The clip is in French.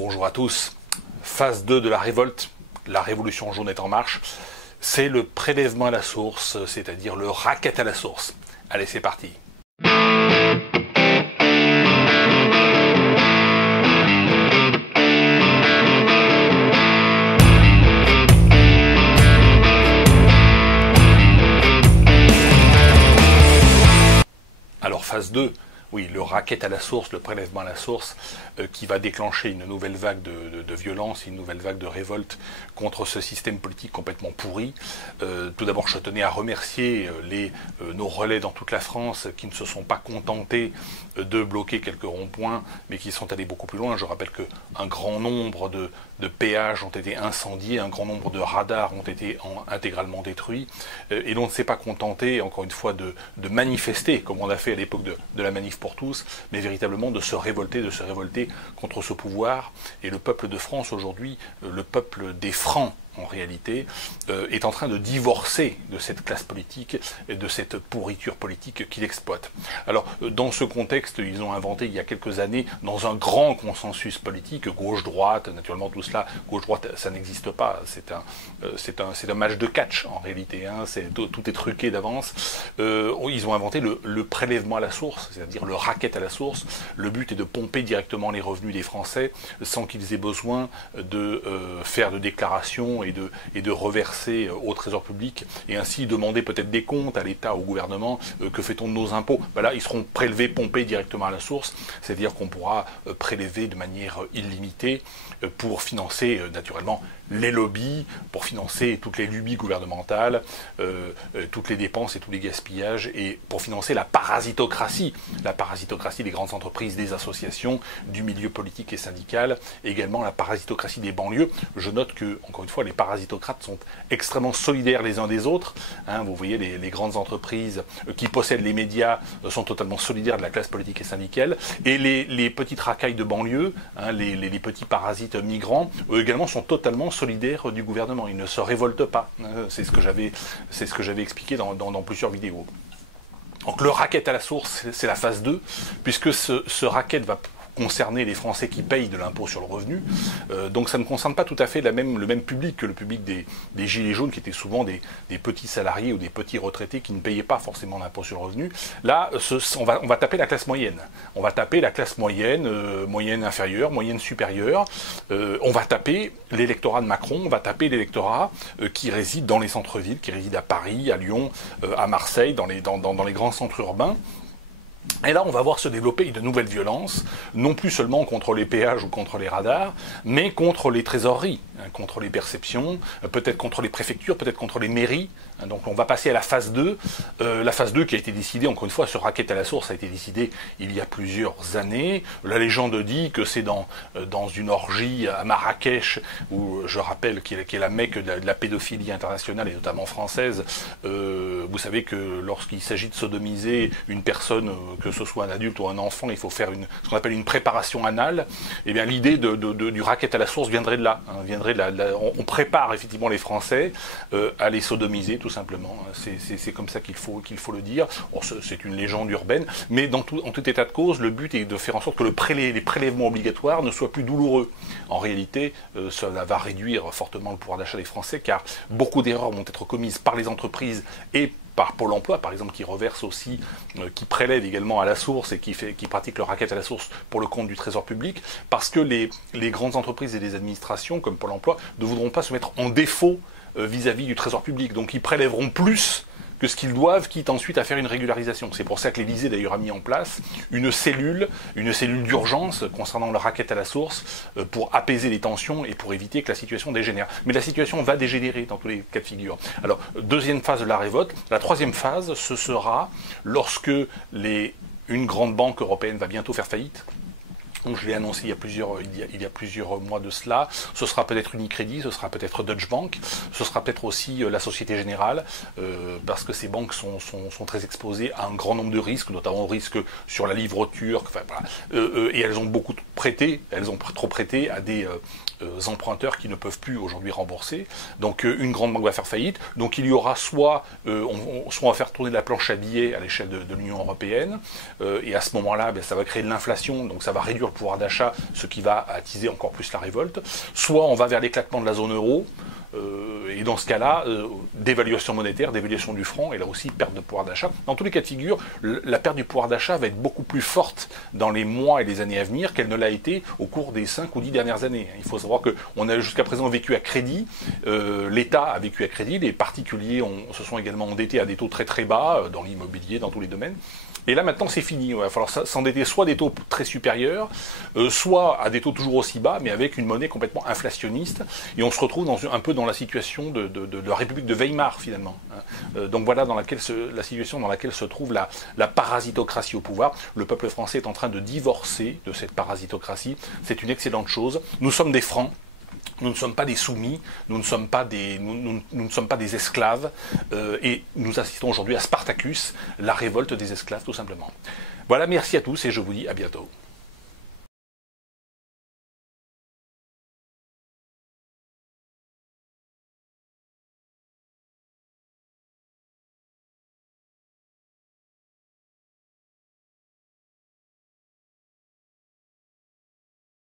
Bonjour à tous. Phase 2 de la révolte, la révolution jaune est en marche. C'est le prélèvement à la source, c'est-à-dire le racket à la source. Allez, c'est parti. Alors, phase 2. Oui, le racket à la source, le prélèvement à la source, qui va déclencher une nouvelle vague de violence, une nouvelle vague de révolte contre ce système politique complètement pourri. Tout d'abord, je tenais à remercier nos relais dans toute la France qui ne se sont pas contentés de bloquer quelques ronds-points, mais qui sont allés beaucoup plus loin. Je rappelle qu'un grand nombre de péages ont été incendiés, un grand nombre de radars ont été intégralement détruits, et l'on ne s'est pas contenté, encore une fois, de manifester, comme on a fait à l'époque de la manif pour tous, mais véritablement de se révolter contre ce pouvoir. Et le peuple de France aujourd'hui, le peuple des Francs en réalité, est en train de divorcer de cette classe politique et de cette pourriture politique qu'il exploite. Alors, dans ce contexte, ils ont inventé il y a quelques années, dans un grand consensus politique, gauche-droite, naturellement tout cela, gauche-droite, ça n'existe pas, c'est un match de catch en réalité, hein, tout est truqué d'avance. Ils ont inventé le prélèvement à la source, c'est-à-dire le racket à la source. Le but est de pomper directement les revenus des Français sans qu'ils aient besoin de faire de déclarations et de reverser au trésor public et ainsi demander peut-être des comptes à l'État, au gouvernement, que fait-on de nos impôts. Ben là, ils seront prélevés, pompés directement à la source, c'est-à-dire qu'on pourra prélever de manière illimitée pour financer naturellement les lobbies, pour financer toutes les lubies gouvernementales, toutes les dépenses et tous les gaspillages, et pour financer la parasitocratie des grandes entreprises, des associations, du milieu politique et syndical, et également la parasitocratie des banlieues. Je note que, encore une fois, les parasitocrates sont extrêmement solidaires les uns des autres. Hein, vous voyez, les grandes entreprises qui possèdent les médias sont totalement solidaires de la classe politique et syndicale, et les petites racailles de banlieue, hein, les petits parasites migrants, eux également sont totalement solidaires du gouvernement. Ils ne se révoltent pas. C'est ce que j'avais expliqué dans plusieurs vidéos. Donc le racket à la source, c'est la phase 2, puisque ce racket va concerner les Français qui payent de l'impôt sur le revenu. Donc ça ne concerne pas tout à fait le même public que le public des gilets jaunes, qui étaient souvent des petits salariés ou des petits retraités qui ne payaient pas forcément l'impôt sur le revenu. Là, on va taper la classe moyenne. On va taper la classe moyenne, moyenne inférieure, moyenne supérieure. On va taper l'électorat de Macron, on va taper l'électorat qui réside dans les centres-villes, qui réside à Paris, à Lyon, à Marseille, dans les grands centres urbains. Et là, on va voir se développer de nouvelles violences, non plus seulement contre les péages ou contre les radars, mais contre les trésoreries, contre les perceptions, peut-être contre les préfectures, peut-être contre les mairies. Donc on va passer à la phase 2. La phase 2 qui a été décidée, encore une fois, ce racket à la source a été décidé il y a plusieurs années. La légende dit que c'est dans une orgie à Marrakech, où je rappelle qui est la Mecque de la pédophilie internationale et notamment française. Vous savez que lorsqu'il s'agit de sodomiser une personne, que ce soit un adulte ou un enfant, il faut faire ce qu'on appelle une préparation anale. Et bien l'idée du racket à la source viendrait de là. On prépare effectivement les Français à les sodomiser, tout simplement. C'est comme ça qu'il faut le dire. Bon, c'est une légende urbaine, mais en tout état de cause, le but est de faire en sorte que les prélèvements obligatoires ne soient plus douloureux. En réalité, cela va réduire fortement le pouvoir d'achat des Français, car beaucoup d'erreurs vont être commises par les entreprises et par Pôle emploi, par exemple, qui reverse aussi, qui prélève également à la source et qui pratique le racket à la source pour le compte du Trésor public, parce que les grandes entreprises et les administrations, comme Pôle emploi, ne voudront pas se mettre en défaut vis-à-vis du Trésor public. Donc ils prélèveront plus que ce qu'ils doivent, quitte ensuite à faire une régularisation. C'est pour ça que l'Élysée d'ailleurs a mis en place une cellule d'urgence concernant le racket à la source pour apaiser les tensions et pour éviter que la situation dégénère. Mais la situation va dégénérer dans tous les cas de figure. Alors, deuxième phase de la révolte. La troisième phase, ce sera lorsque une grande banque européenne va bientôt faire faillite. Donc je l'ai annoncé il y a plusieurs mois de cela. Ce sera peut-être Unicredit, ce sera peut-être Deutsche Bank, ce sera peut-être aussi la Société Générale, parce que ces banques sont très exposées à un grand nombre de risques, notamment au risque sur la livre turque, enfin, voilà. Et elles ont beaucoup prêté, elles ont trop prêté à des emprunteurs qui ne peuvent plus aujourd'hui rembourser. Donc une grande banque va faire faillite. Donc il y aura soit on va faire tourner la planche à billets à l'échelle de l'Union européenne, et à ce moment-là, ça va créer de l'inflation, donc ça va réduire le pouvoir d'achat, ce qui va attiser encore plus la révolte, soit on va vers l'éclatement de la zone euro, et dans ce cas-là, dévaluation monétaire, dévaluation du franc, et là aussi perte de pouvoir d'achat. Dans tous les cas de figure, la perte du pouvoir d'achat va être beaucoup plus forte dans les mois et les années à venir qu'elle ne l'a été au cours des 5 ou 10 dernières années. Il faut savoir qu'on a jusqu'à présent vécu à crédit, l'État a vécu à crédit, les particuliers se sont également endettés à des taux très très bas, dans l'immobilier, dans tous les domaines. Et là maintenant c'est fini, il va falloir s'endetter soit à des taux très supérieurs, soit à des taux toujours aussi bas, mais avec une monnaie complètement inflationniste, et on se retrouve un peu dans la situation de la République de Weimar finalement. Donc voilà la situation dans laquelle se trouve la parasitocratie au pouvoir. Le peuple français est en train de divorcer de cette parasitocratie, c'est une excellente chose. Nous sommes des francs. Nous ne sommes pas des soumis, nous ne sommes pas des esclaves, et nous assistons aujourd'hui à Spartacus, la révolte des esclaves tout simplement. Voilà, merci à tous et je vous dis à bientôt.